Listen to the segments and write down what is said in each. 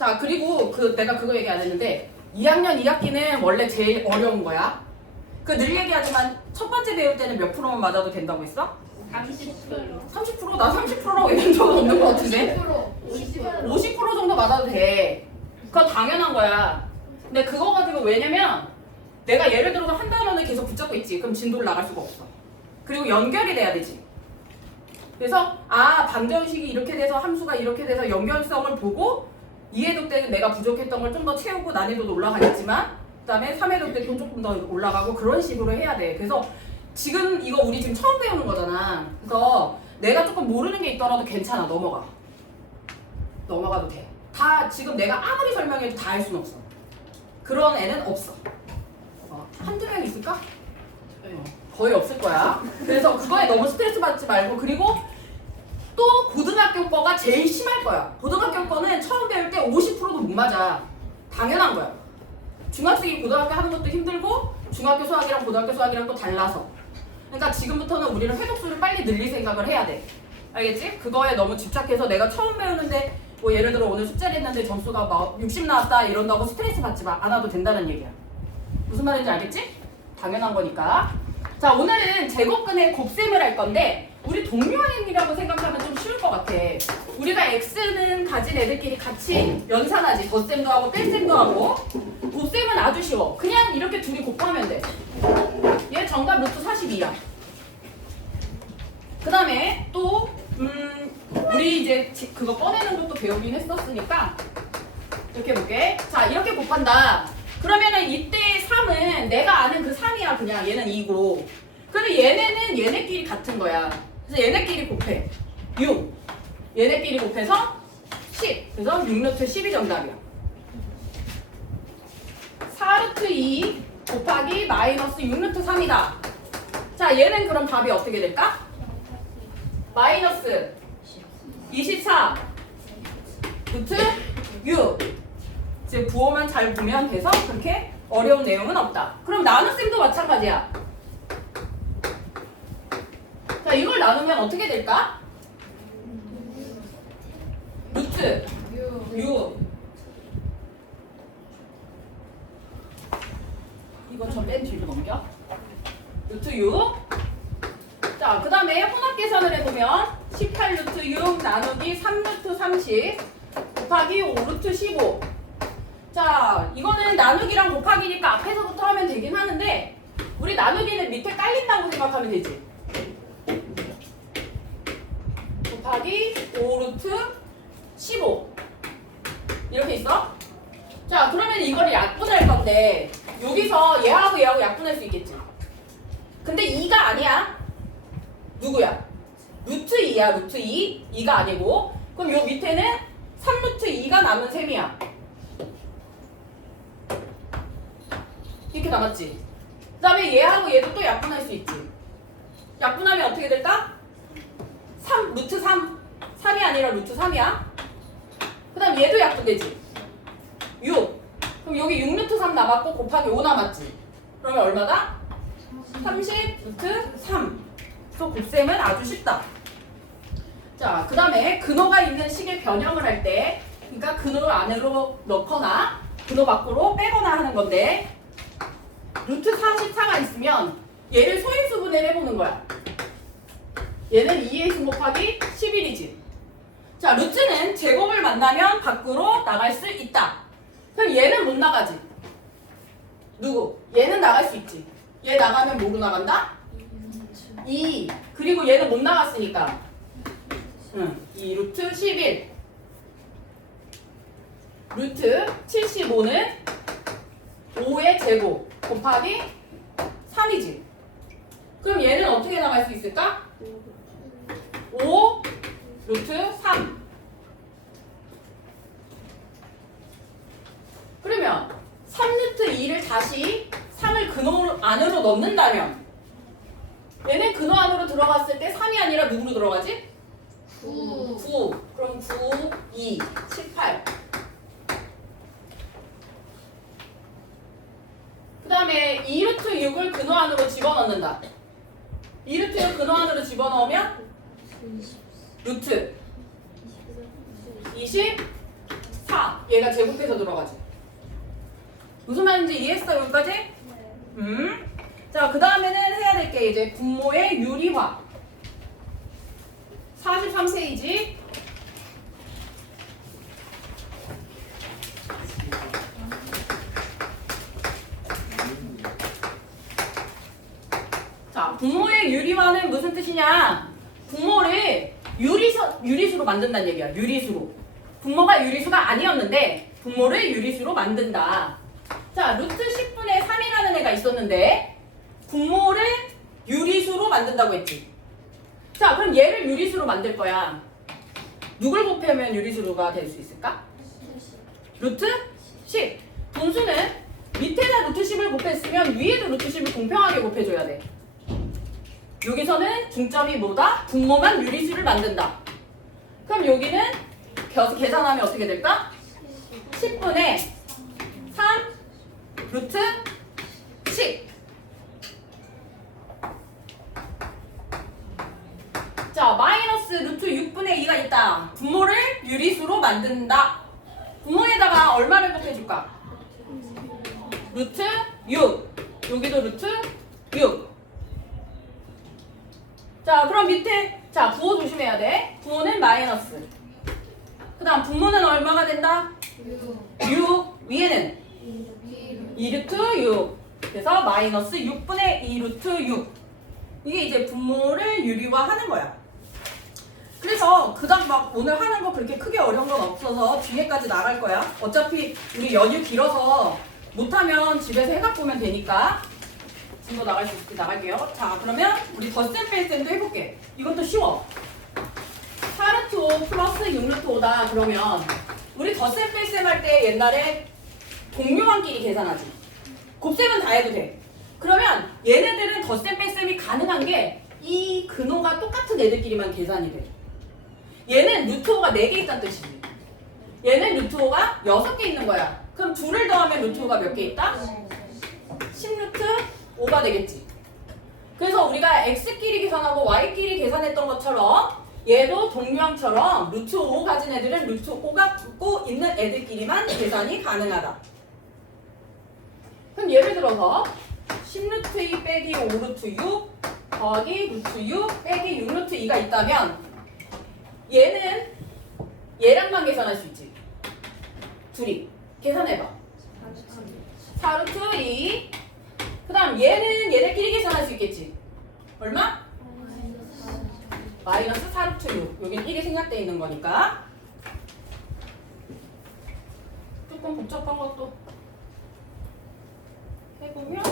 자 그리고 그 내가 그거 얘기 안 했는데 2학년 2학기는 원래 제일 어려운 거야. 그 늘 얘기하지만 첫 번째 배울 때는 몇 프로만 맞아도 된다고 했어? 30%. 30%? 나 30%라고 얘기한 적은 없는 것 같은데? 50%. 50% 정도 맞아도 돼. 그건 당연한 거야. 근데 그거 가지고 왜냐면 내가 예를 들어서 한 단원을 계속 붙잡고 있지. 그럼 진도를 나갈 수가 없어. 그리고 연결이 돼야 되지. 그래서 아 방정식이 이렇게 돼서 함수가 이렇게 돼서 연결성을 보고 이해도 때는 내가 부족했던 걸 좀 더 채우고 난이도도 올라가겠지만 그다음에 3회도 때도 조금 더 올라가고 그런 식으로 해야 돼. 그래서 지금 이거 우리 지금 처음 배우는 거잖아. 그래서 내가 조금 모르는 게 있더라도 괜찮아. 넘어가. 넘어가도 돼. 다 지금 내가 아무리 설명해도 다 할 수는 없어. 그런 애는 없어. 어, 한두 명 있을까? 어, 거의 없을 거야. 그래서 그거에 너무 스트레스 받지 말고 그리고 또 고등학교 거가 제일 심할 거야. 고등학교 거는 처음 배울 때 50%도 못 맞아. 당연한 거야. 중학생이 고등학교 하는 것도 힘들고 중학교 수학이랑 고등학교 수학이랑 또 달라서. 그러니까 지금부터는 우리는 회독수를 빨리 늘릴 생각을 해야 돼. 알겠지? 그거에 너무 집착해서 내가 처음 배우는데 뭐 예를 들어 오늘 숙제를 했는데 점수가 막 60 나왔다 이런다고 스트레스 받지 마. 안 와도 된다는 얘기야. 무슨 말인지 알겠지? 당연한 거니까. 자 오늘은 제곱근의 곱셈을 할 건데 우리 동료행이라고 생각하면 좀 쉬울 것 같아. 우리가 x는 가진 애들끼리 같이 연산하지. 덧셈도 하고 뺄셈도 하고. 곱셈은 아주 쉬워. 그냥 이렇게 둘이 곱하면 돼. 얘 정답 루트 42야. 그 다음에 또, 음, 우리 이제 지- 그거 꺼내는 것도 배우긴 했었으니까, 이렇게 해볼게. 자, 이렇게 곱한다. 그러면은 이때 3은 내가 아는 그 3이야, 그냥. 얘는 2고. 근데 얘네는 얘네끼리 같은 거야. 그래서 얘네끼리 곱해. 6. 얘네끼리 곱해서 10. 그래서 6루트 10이 정답이야. 4루트 2 곱하기 마이너스 6루트 3이다. 자, 얘는 그럼 답이 어떻게 될까? 마이너스 24 루트 6 이제 부호만 잘 보면 돼서 그렇게 어려운 내용은 없다. 그럼 나눗셈도 마찬가지야. 자, 이걸 나누면 어떻게 될까? 루트 6 이건 저맨 뒤로 넘겨. 루트 6. 자, 그 다음에 혼합 계산을 해보면 18 루트 6 나누기 3 루트 30 곱하기 5 루트 15. 자, 이거는 나누기랑 곱하기니까 앞에서부터 하면 되긴 하는데 우리 나누기는 밑에 깔린다고 생각하면 되지. 곱하기 5 루트 15 이렇게 있어? 자, 그러면 이거를 약분할 건데 여기서 얘하고 얘하고 약분할 수 있겠지. 근데 2가 아니야. 누구야? 루트 2야, 루트 2. 2가 아니고. 그럼 요 밑에는 3루트 2가 남은 셈이야. 이렇게 남았지. 그 다음에 얘하고 얘도 또 약분할 수 있지. 약분하면 어떻게 될까? 3, 루트 3. 3이 아니라 루트 3이야. 그 다음 얘도 약분되지. 6. 그럼 여기 6루트 3 남았고 곱하기 5 남았지. 그러면 얼마다? 30 루트 3. 그래서 곱셈은 아주 쉽다. 자, 그 다음에 근호가 있는 식의 변형을 할 때, 그러니까 근호를 안으로 넣거나 근호 밖으로 빼거나 하는 건데, 루트 44가 있으면 얘를 소인수 분해를 해보는 거야. 얘는 2의 승 곱하기 11이지. 자, 루트는 제곱을 만나면 밖으로 나갈 수 있다. 그럼 얘는 못 나가지. 누구? 얘는 나갈 수 있지. 얘 나가면 뭐로 나간다? 2. 그리고 얘는 못 나갔으니까. 응. 2 루트 11. 루트 75는 5의 제곱 곱하기 3이지. 그럼 얘는 어떻게 나갈 수 있을까? 5 루트 3. 그러면 3루트 2를 다시 3을 근호 안으로 넣는다면 얘는 근호 안으로 들어갔을 때 3이 아니라 누구로 들어가지? 9. 9. 그럼 9, 2, 18. 그 다음에 2루트 6을 근호 안으로 집어넣는다. 2루트 6 근호 안으로 집어넣으면 루트 24. 얘가 제곱해서 들어가지. 무슨 말인지 이해했어 여기까지? 네. 음. 자, 그 다음에는 해야 될 게 이제 분모의 유리화. 43페이지. 자, 분모의 유리화는 무슨 뜻이냐? 분모를 유리수, 유리수로 만든다는 얘기야. 유리수로. 분모가 유리수가 아니었는데 분모를 유리수로 만든다. 자, 루트 10분의 3이라는 애가 있었는데 분모를 유리수로 만든다고 했지. 자, 그럼 얘를 유리수로 만들 거야. 누굴 곱하면 유리수로가 될 수 있을까? 루트 10. 분수는 밑에다 루트 10을 곱했으면 위에도 루트 10을 공평하게 곱해줘야 돼. 여기서는 중점이 뭐다? 분모만 유리수를 만든다. 그럼 여기는 겨- 계산하면 어떻게 될까? 10분의 3 루트 10. 자, 마이너스 루트 6분의 2가 있다. 분모를 유리수로 만든다. 분모에다가 얼마를 곱해줄까? 루트 6. 여기도 루트 6. 자, 그럼 밑에 자 부호 조심해야 돼. 부호는 마이너스. 그 다음 분모는 얼마가 된다? 6. 위에는 2 루트 6. 그래서 마이너스 6분의 2 루트 6. 이게 이제 분모를 유리화하는 거야. 그래서 그닥 막 오늘 하는 거 그렇게 크게 어려운 건 없어서 뒤에까지 나갈 거야. 어차피 우리 연휴 길어서 못하면 집에서 해갖 보면 되니까. 지금 나갈 수 있게 나갈게요. 자, 그러면 우리 덧셈 뺄셈도 해볼게. 이것도 쉬워. 4루트 5 플러스 6루트 5다 그러면 우리 덧셈 뺄셈 할 때 옛날에 동료한끼리 계산하지. 곱셈은 다 해도 돼. 그러면 얘네들은 덧셈 뺄셈이 가능한 게 이 근호가 똑같은 애들끼리만 계산이 돼. 얘는 루트 5가 4개 있다는 뜻이지. 얘는 루트 5가 6개 있는 거야. 그럼 둘을 더하면 루트 5가 몇 개 있다? 10루트 5가 되겠지. 그래서 우리가 x끼리 계산하고 y끼리 계산했던 것처럼 얘도 동량처럼 루트 5 가진 애들은 루트 5가 붙고 있는 애들끼리만 계산이 가능하다. 그럼 예를 들어서 10루트 2 빼기 5루트 6 더하기 루트 6 빼기 6루트 2가 있다면 얘는 얘랑만 계산할 수 있지. 둘이 계산해봐. 4루트 2 그 다음 얘는 얘네끼리 계산할 수 있겠지. 얼마? 마이너스 4루트 6. 여긴 1이 생략되어 있는 거니까. 조금 복잡한 것도 해보면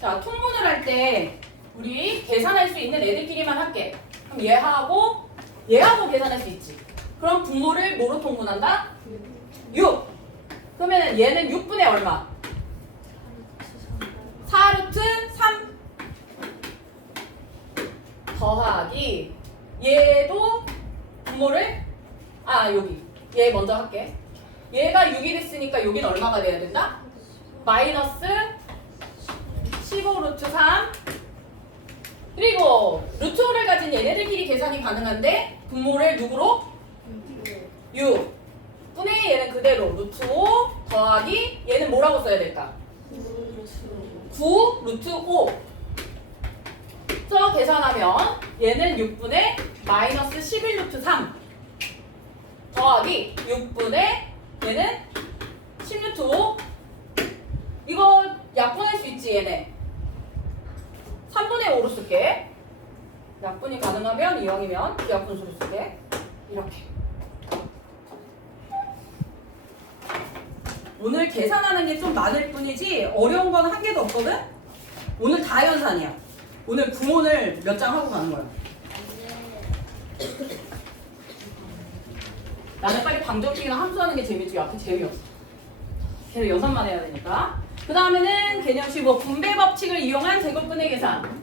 자, 통분을 할 때 우리 계산할 수 있는 애들끼리만 할게. 그럼 얘하고 얘하고 계산할 수 있지. 그럼 분모를 뭐로 통분한다? 6. 그러면 얘는 6분의 얼마? 4루트 3 더하기 얘도 분모를 아 여기 얘 먼저 할게. 얘가 6이 됐으니까 여긴 얼마가 돼야 된다? 마이너스 15 루트 3 그리고 루트 5를 가진 얘네들끼리 계산이 가능한데 분모를 누구로? 6 분의 얘는 그대로 루트 5 더하기 얘는 뭐라고 써야 될까? 9 루트 5 서 계산하면 얘는 6분의 마이너스 11 루트 3 더하기 6분의 얘는 10 루트 5 이거 약분할 수 있지 얘네. 3분의 5로 쓸게. 약분이 가능하면 이왕이면 약분수로 쓸게. 이렇게. 오늘 계산하는 게 좀 많을 뿐이지 어려운 건 한 개도 없거든? 오늘 다 연산이야 오늘 구몬을 몇 장 하고 가는 거야? 나는 빨리 방정식이나 함수하는 게 재밌지. 앞에 재미없어. 계속 연산만 해야 되니까. 그 다음에는 개념식 뭐 분배 법칙을 이용한 제곱분의 계산.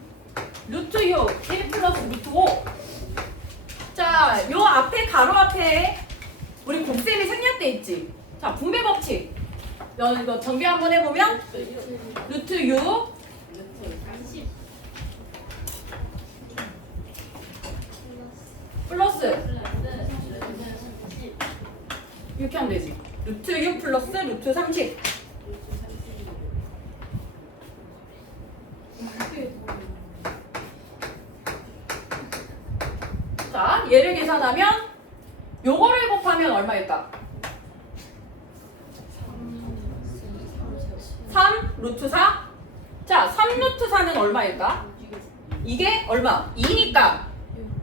루트 6 1 플러스 루트 5 자, 요 앞에 가로 앞에 우리 곱셈이 생략돼 있지. 자, 분배 법칙. 너 이거 정비 한번 해보면 루트 6 플러스 이렇게 하면 되지. 루트 6 플러스 루트 30. 자, 얘를 계산하면 요거를 곱하면 얼마일까? 3 루트 4. 자, 3 루트 4는 얼마일까? 이게 얼마? 2니까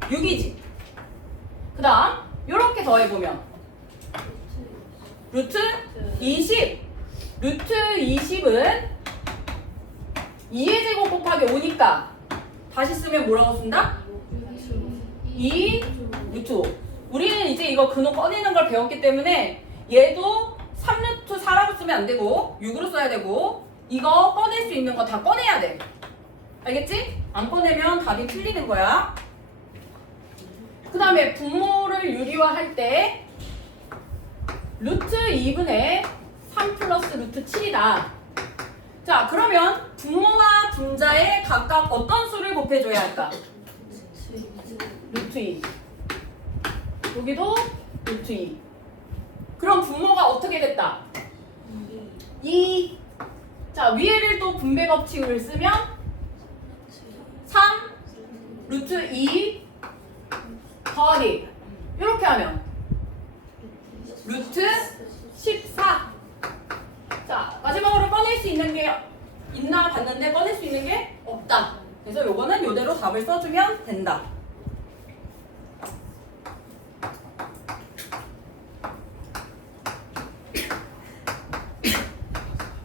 6이지. 그 다음, 요렇게 더해보면 루트 20. 루트 20은 2의 제곱 곱하기 5니까 다시 쓰면 뭐라고 쓴다? 2 루트 5. 우리는 이제 이거 근호 꺼내는 걸 배웠기 때문에 얘도 3 루트 4라고 쓰면 안 되고 6으로 써야 되고 이거 꺼낼 수 있는 거 다 꺼내야 돼. 알겠지? 안 꺼내면 답이 틀리는 거야. 그 다음에 분모를 유리화할 때 루트 2분의 3 플러스 루트 7이다. 자, 그러면 분모와 분자에 각각 어떤 수를 곱해줘야 할까? 루트 2. 여기도 루트 2. 그럼 분모가 어떻게 됐다? 2. 자, 위에를 또 분배 법칙을 쓰면 3 루트 2 더하기 이렇게 하면 루트 14. 자, 마지막으로 꺼낼 수 있는 게 있나 봤는데 꺼낼 수 있는 게 없다. 그래서 요거는 요대로 답을 써주면 된다.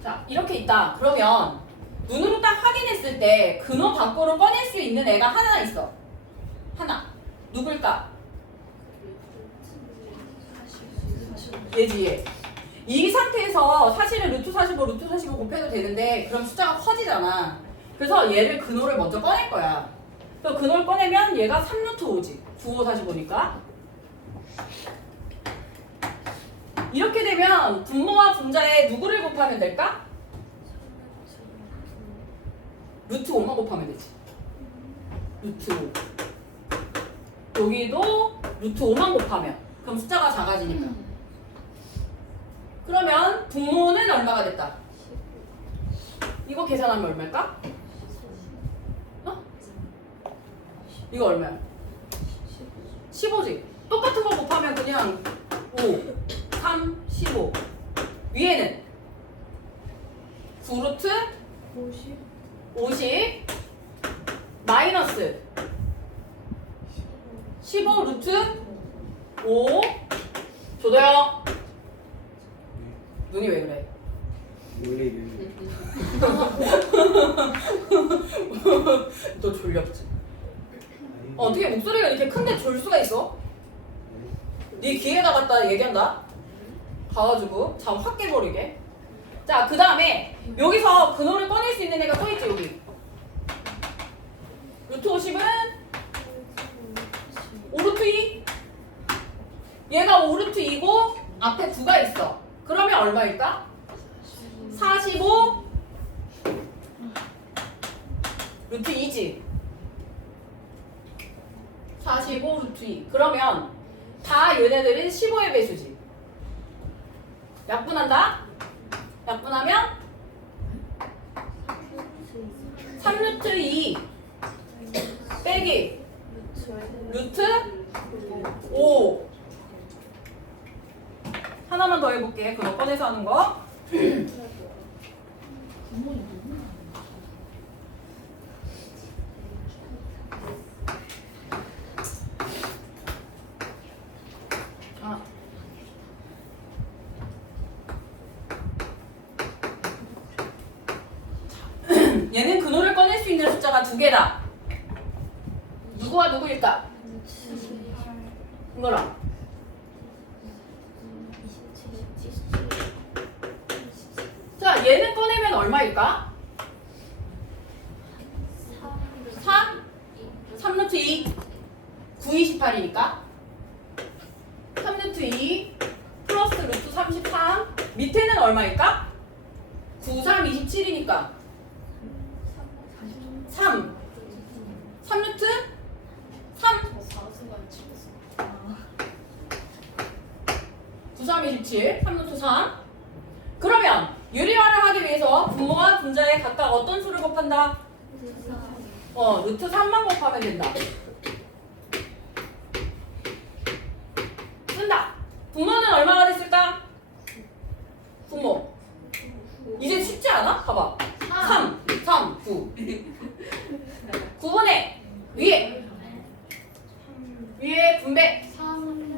자, 이렇게 있다. 그러면 눈으로 딱 확인했을 때 근호 밖으로 꺼낼 수 있는 애가 하나 있어. 누굴까? 얘지 얘. 이 상태에서 사실은 루트 45, 루트 45 곱해도 되는데 그럼 숫자가 커지잖아. 그래서 얘를 근호를 먼저 꺼낼 거야. 그래서 근호를 꺼내면 얘가 3루트 5지. 9, 5, 45니까. 이렇게 되면 분모와 분자에 누구를 곱하면 될까? 루트 5만 곱하면 되지. 루트 5. 여기도 루트 5만 곱하면. 그럼 숫자가 작아지니까. 그러면 분모는 얼마가 됐다? 이거 계산하면 얼마일까? 어? 이거 얼마야? 15지. 똑같은 거 곱하면 그냥 5, 3, 15. 위에는 9루트 50 50 마이너스 15 루트 5 조도요 눈이 왜 그래? 원래 그너 졸렸지? 어, 어떻게 목소리가 이렇게 큰데 졸 수가 있어? 네 귀에다 갖다 얘기한다? 가가지고 잠 확 깨버리게 자 그 다음에 여기서 근호를 꺼낼 수 있는 애가 또 있지 여기 루트 50은 5루트 2 얘가 5루트 2고 앞에 9가 있어. 그러면 얼마일까? 45 루트 2지. 45 루트 2 그러면 다 얘네들은 15의 배수지. 약분한다? 약분하면 3루트 2 빼기 루트 5 하나만 더 해볼게 그거 꺼내서 하는 거 아. 얘는 근호를 꺼낼 수 있는 숫자가 두 개다. 누구와 누구일까? 이거랑 자 얘는 꺼내면 얼마일까? 3 3루트 2 9, 28이니까 3루트 2 플러스 루트 33 밑에는 얼마일까? 27이니까 3 3루트 3 93, 27 3루트 3 그러면 유리화를 하기 위해서 분모와 분자에 각각 어떤 수를 곱한다? 어 루트 3만 곱하면 된다 분모는 얼마가 됐을까? 분모 이제 쉽지 않아? 봐봐 3 3 9 9분의 위에 위에 분배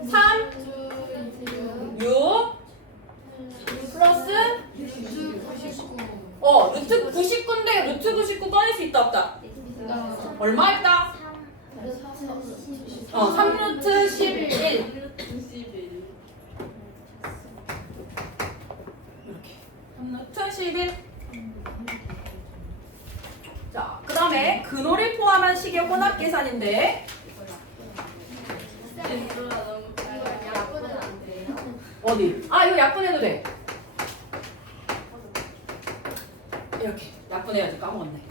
3 6 플러스 어 루트 99인데 루트 99 꺼낼 수 있다 없다 얼마 있다? 어 3루트 11 이렇게 3루트 11 자, 그 다음에 근호를 포함한 식의 혼합 계산인데. 어디? 아 이거 약분해도 돼. 이렇게. 약분해야지. 까먹었네.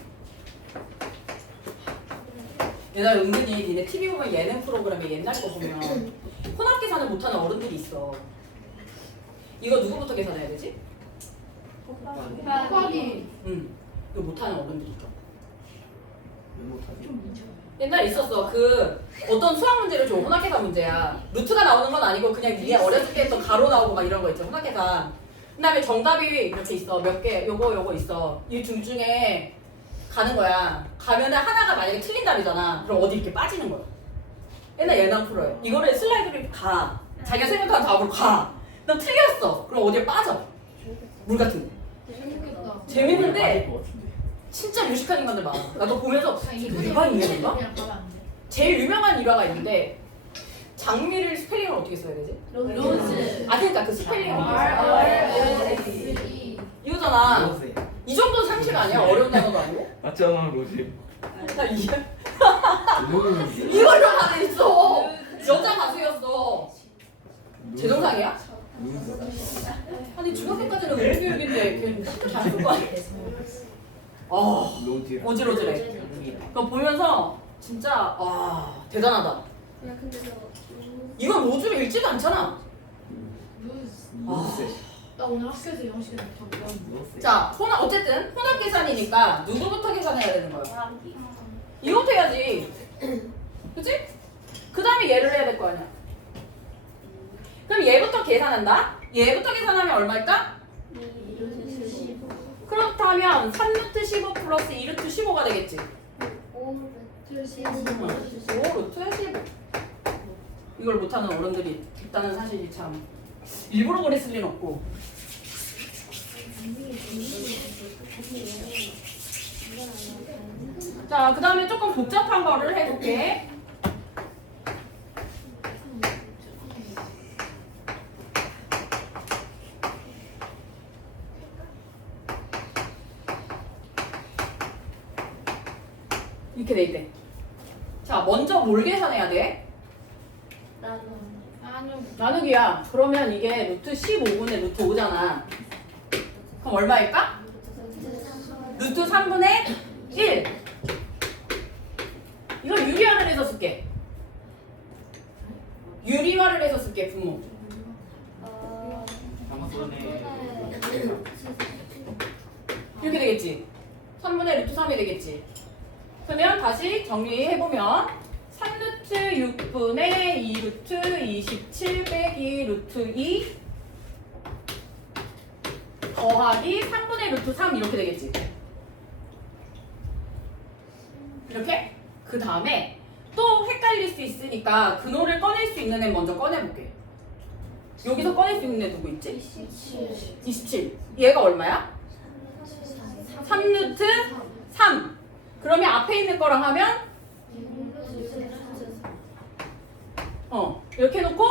얘들 은근히 니네 TV 보면 예능 프로그램에 옛날 거 보면 혼합 계산을 못하는 어른들이 있어. 이거 누구부터 계산해야 되지? 곱하기 응 이거 못하는 왜 못하지? 옛날에 있었어. 그 어떤 수학 문제를 줘. 혼합계산 문제야. 루트가 나오는 건 아니고 그냥 위에 어렸을 때 했던 가로 나오고 막 이런 거 있죠. 혼합계산. 그다음에 정답이 이렇게 있어. 몇 개. 요거 요거 있어. 이 둘 중에 가는 거야. 가면은 하나가 만약에 틀린 답이잖아. 그럼 어디 이렇게 빠지는 거야. 옛날 예능 프로에 이거를 슬라이드를 가. 자기가 생각한 답으로 가. 난 틀렸어. 그럼 어디에 빠져. 물 같은 거. 재밌는데. 진짜 무식한 인간들 많아. 나도 보면서 안 돼? 제일 유명한 일화가 있는데 장미를 스펠링을 어떻게 써야 되지? 로즈 아 그러니까 그 스펠링을 어떻게 R? S E 이거잖아. 이 정도는 상식 아니야? 어려운 단어도 아니고 맞잖아 로제. 나 이, 누구는 이걸로 안에 있어 여자 가수였어 제정상이야? 아니 중학교까지는 의무교육인데 걔는 진짜 잘쓸거 아니야 아 로제. 어지러지래 그거 보면서 진짜 와 대단하다 이건 로즈를 읽지도 않잖아 로제. 나 오늘 학교에서 영식이 나왔던 로제. 자, 혼합 어쨌든 혼합 계산이니까 누구부터 계산해야 되는 거야? 이것도 해야지. 그치? 그 다음에 얘를 해야 될 거 아니야. 그럼 얘부터 계산한다? 얘부터 계산하면 얼마일까? 그렇다면 3루트 15 플러스 2루트 15가 되겠지. 5 루트 15. 이걸 못하는 어른들이 있다는 사실이 참 일부러 그랬을 리는 없고. 자, 그 다음에 조금 복잡한 거를 해볼게. 이렇게 돼 있대. 자, 먼저 뭘 계산해야 돼? 나는 나누기야. 그러면 이게 루트 15분의 루트 5잖아. 그럼 얼마일까? 루트 3분의 1. 이거 유리화를 해서 쓸게. 유리화를 해서 쓸게, 분모. 이렇게 되겠지. 3분의 루트 3이 되겠지. 다시 정리해보면 3루트 6분의 2루트 27 빼기 루트 2 더하기 3분의 루트 3 이렇게 되겠지. 이렇게? 그 다음에 또 헷갈릴 수 있으니까 근호를 꺼낼 수 있는 애 먼저 꺼내볼게. 여기서 꺼낼 수 있는 애 누구 있지? 27. 얘가 얼마야? 3루트 3. 그러면 앞에 있는 거랑 하면? 어 이렇게 해놓고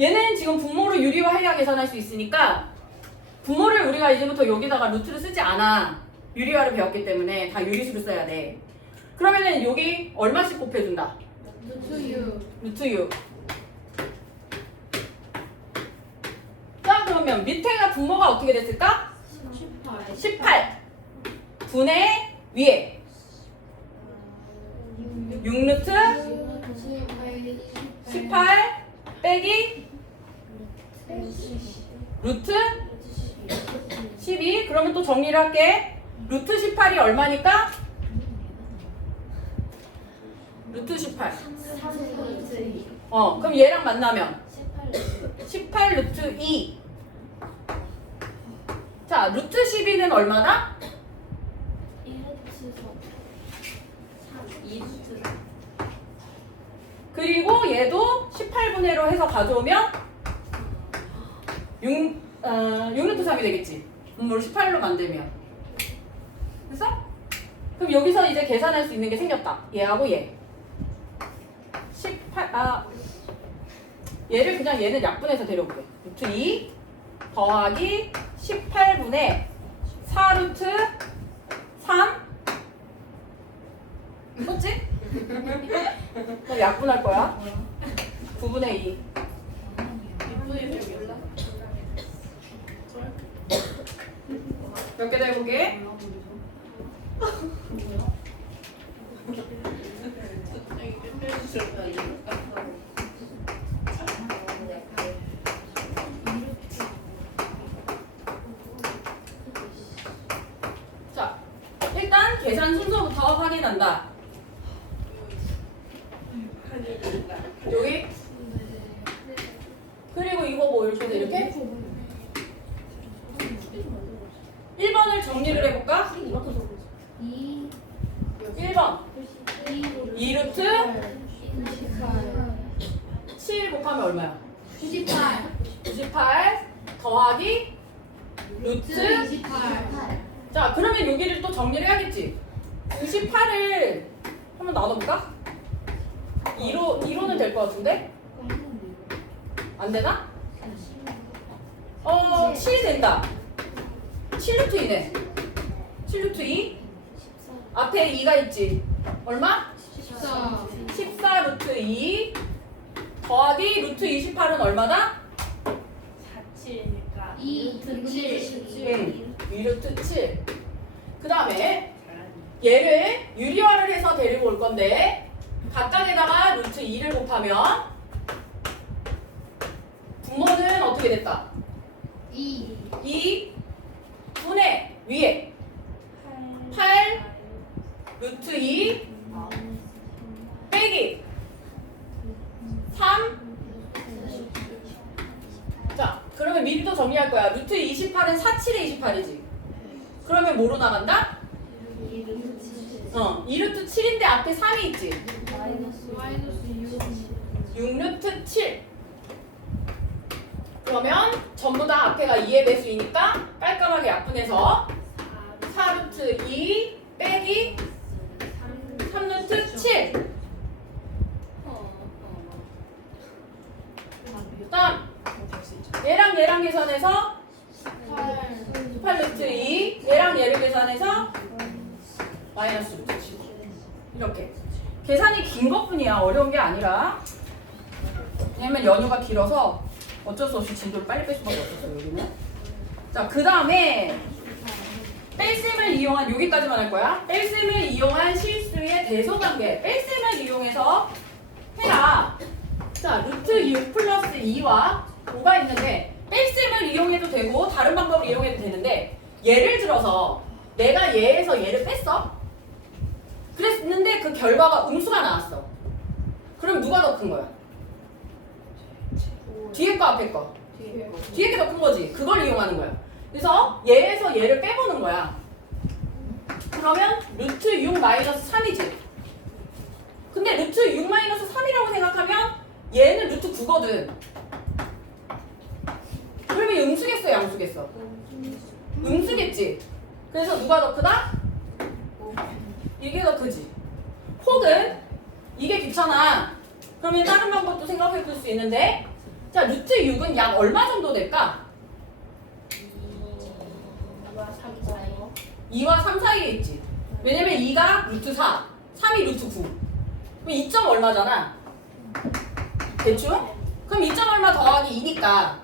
얘는 지금 분모를 유리화해야 계산할 수 있으니까 분모를 우리가 이제부터 여기다가 루트를 쓰지 않아. 유리화를 배웠기 때문에 다 유리수를 써야 돼. 그러면은 여기 얼마씩 곱해준다? 루트 루트 6 자, 그러면 밑에가 분모가 어떻게 됐을까? 18 18 분의 위에 6루트 18 빼기 루트 12 그러면 또 정리를 할게 루트 18이 얼마니까? 루트 18 어 그럼 얘랑 만나면 18 루트 2 자, 루트 12는 얼마나? 그리고 얘도 18분의 1로 해서 가져오면 6, 어, 6루트 3이 되겠지. 분모를 18로 만들면. 됐어? 그럼 여기서 이제 계산할 수 있는 게 생겼다. 얘하고 얘. 18, 아, 얘를 그냥 얘는 약분해서 데려올게. 루트 2 더하기 18분의 4루트 3 그렇지? 그럼 약분할 거야. 9분의 2. 몇 개 더 해보게. 자, 일단 계산 순서부터 확인한다. 여기 그리고 이거 뭐 이렇게 돼 이렇게 1번을 정리를 해볼까? 1번 2루트 7 곱하면 얼마야? 98 98 더하기 루트 28 자 그러면 여기를 또 정리를 해야겠지 98을 한번 나눠볼까? 2로, 2로는 될 것 같은데? 안 되나? 어, 7이 된다. 7루트 2네. 7루트 2. 앞에 2가 있지. 얼마? 14 14 루트 2 더하기 루트 28은 얼마다? 4칠이니까 2 7 응. 2루트 7. 그 다음에 얘를 유리화를 해서 데리고 올 건데 각각에다가 루트 2를 곱하면 분모는 어떻게 됐다? 2 2 나간다? 어, 2루트 7인데 앞에 3이 있지. 마이너스 6 6루트 7. 그러면 전부 다 앞에가 2의 배수이니까 깔끔하게 약분해서 4루트 2 빼기 3루트 7. 다음 얘랑 얘랑 계산해서 8 8루트 2 얘랑 얘를 계산해서 마이너스 루트 7 이렇게. 계산이 긴 것뿐이야. 어려운 게 아니라. 왜냐면 연휴가 길어서 어쩔 수 없이 진도를 빨리 뺄 수밖에 없었어요 여기는. 자그 다음에 뺄셈을 이용한 여기까지만 할 거야. 뺄셈을 이용한 실수의 대소관계. 뺄셈을 이용해서 해라 자 루트 6 플러스 2와 5가 있는데 뺄셈을 이용해도 되고 다른 방법을 이용해도 되는데 예를 들어서 내가 얘에서 얘를 뺐어 그랬는데 그 결과가 음수가 나왔어. 그럼 누가 더 큰 거야? 뒤에 거 앞에 거. 뒤에 게 더 큰 거지. 그걸 이용하는 거야. 그래서 얘에서 얘를 빼보는 거야. 그러면 루트 6 마이너스 3이지. 근데 루트 6 마이너스 3이라고 생각하면 얘는 루트 9거든. 그러면 얘 음수겠어 양수겠어? 음수겠지. 그래서 누가 더 크다? 이게 더 크지? 혹은 이게 귀찮아. 그러면 다른 방법도 생각해 볼 수 있는데? 자 루트 6은 약 얼마 정도 될까? 2와 3 사이에 있지. 왜냐면 2가 루트 4 3이 루트 9 그럼 2점 얼마잖아. 대충? 그럼 2점 얼마 더하기 2니까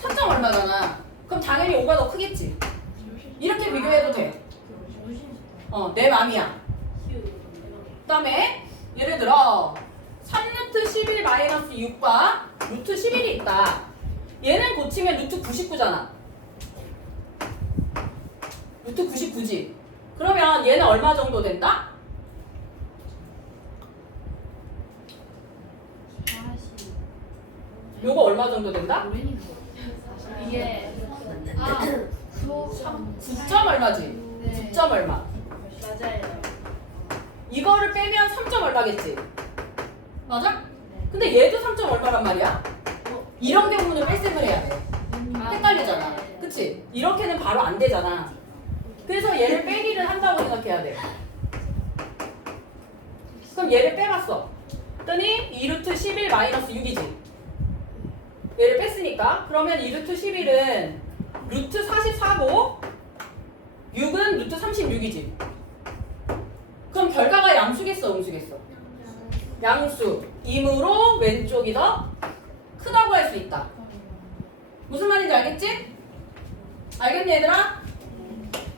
4점 얼마잖아. 그럼 당연히 5가 더 크겠지. 이렇게 비교해도 돼 어, 내 맘이야. 그 다음에 예를 들어 3루트 11 마이너스 6과 루트 11이 있다. 얘는 고치면 루트 99잖아. 루트 99지. 그러면 얘는 얼마 정도 된다? 요거 얼마 정도 된다? 이게 아 9점 얼마지? 네. 9점 얼마? 맞아요. 이거를 빼면 3점 얼마겠지? 맞아? 근데 얘도 3점 얼마란 말이야? 이런 경우는 뺄셈을 해야 돼. 헷갈리잖아. 그치? 이렇게는 바로 안 되잖아. 그래서 얘를 빼기를 한다고 생각해야 돼. 그럼 얘를 빼봤어. 그랬더니 2루트 11 마이너스 6이지. 얘를 뺐으니까. 그러면 2루트 11은 루트 44고 6은 루트 36이지. 그럼 결과가 양수겠어, 음수겠어? 양수. 이므로 왼쪽이 더 크다고 할 수 있다. 무슨 말인지 알겠지? 알겠니 얘들아?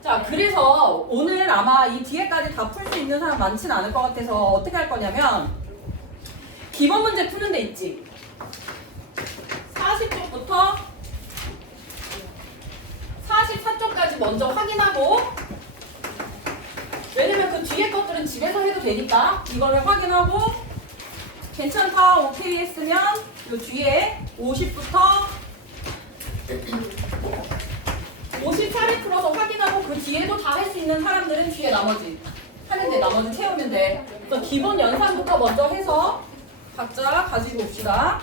자 그래서 오늘 아마 이 뒤에까지 다 풀 수 있는 사람 많진 않을 것 같아서 어떻게 할 거냐면 기본 문제 푸는 데 있지 40쪽부터 44쪽까지 먼저 확인하고 왜냐면 그 뒤에 것들은 집에서 해도 되니까 이거를 확인하고 괜찮다 오케이 했으면 이 뒤에 50부터 50 차례 풀어서 확인하고 그 뒤에도 다 할 수 있는 사람들은 뒤에 나머지 하는데 나머지 채우면 돼. 그래서 기본 연산부터 먼저 해서 각자 가지고 옵시다.